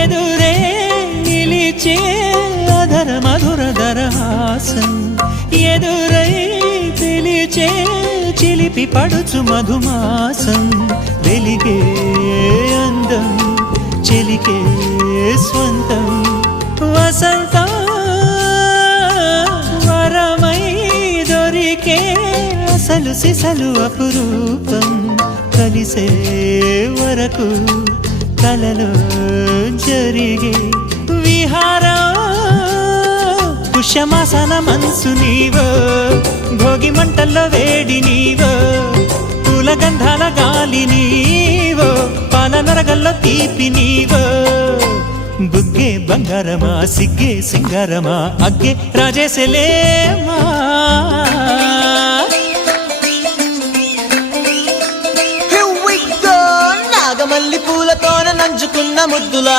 ఎదురే నిలిచే అధర మధుర దరహాసం ఎదురై పిలిచే చిలిపి పడుచు మధుమాసం వెలిగే అందం చెలికే స్వంతం వసంతం వరమై దొరికే అసలు సిసలు అపురూపం కలిసే వరకు కలలో జరిగే విహారం పుష్యమాసన మనసు నీవో భోగి మంటల్లో వేడి నీవో పూల గంధాల గాలి నీవో పాల నరగల్లో తీపి నీవో బుగ్గే బంగారమా సిగ్గే సింగారమా అగ్గే రాజేసలేమా నాగమల్లి పూలతోన నంచుకున్న ముద్దులా